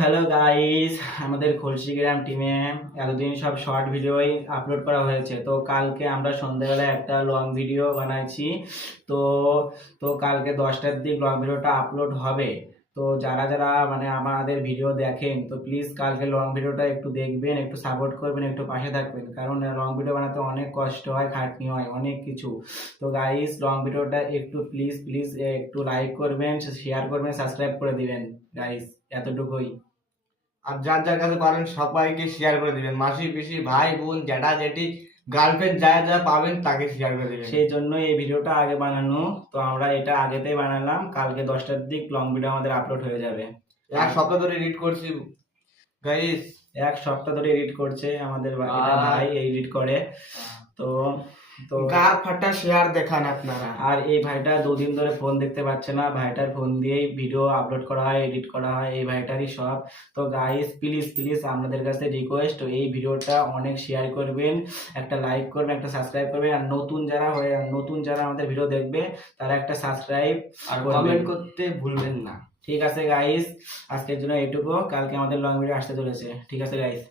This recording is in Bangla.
হ্যালো গাইস, আমাদের খলসি গ্রাম টিমে এতদিন সব শর্ট ভিডিওই আপলোড করা হয়েছে। তো কালকে আমরা সন্ধ্যাবেলায় একটা লং ভিডিও বানাইছি। তো তো কালকে 10টার দিক লং ভিডিওটা আপলোড হবে। তো যারা যারা মানে আমাদের ভিডিও দেখেন, তো প্লিজ কালকে লং ভিডিওটা একটু দেখবেন, একটু সাপোর্ট করবেন, একটু পাশে থাকবেন, কারণ লং ভিডিও বানাতে অনেক কষ্ট হয়, খাটনি হয়, অনেক কিছু। তো গাইস, লং ভিডিওটা একটু প্লিজ প্লিজ একটু লাইক করবেন, শেয়ার করবেন, সাবস্ক্রাইব করে দিবেন গাইস, এতটুকুই। আর যার যার কাছে পারেন সবাইকে শেয়ার করে দিবেন, মাসি পিসি ভাই বোন জ্যাঠা জেঠি গার্লফ্রেন্ড যা যা পাবেন তাকে শেয়ার করে দিবেন। সেই জন্য এই ভিডিওটা আগে বানানো। তো আমরা এটা আগেতেই বানালাম, কালকে 10টার দিক লং ভিডিও আমাদের আপলোড হয়ে যাবে। এক সপ্তাহ ধরে এডিট করছি গাইস। এক সপ্তাহ ধরে এডিট করছে আমাদের এটা ভাই এডিট করে। তো তো গার ফাটা শেয়ার দেখান আপনারা। আর এই ভাইটা 2 দিন ধরে ফোন দেখতে পাচ্ছে না, ভাইটার ফোন দিয়েই ভিডিও আপলোড করা হয়, এডিট করা হয়, এই ভাইটারই সব। তো গাইস, প্লিজ প্লিজ আপনাদের কাছে রিকোয়েস্ট, এই ভিডিওটা অনেক শেয়ার করবেন, একটা লাইক করবেন, একটা সাবস্ক্রাইব করবেন, আর নতুন যারা আমাদের ভিডিও দেখবে তারা একটা সাবস্ক্রাইব আর কমেন্ট করতে ভুলবেন না। ঠিক আছে গাইস, আজকের জন্য এইটুকু। কালকে আমাদের লং ভিডিও আসতে চলেছে। ঠিক আছে গাইস।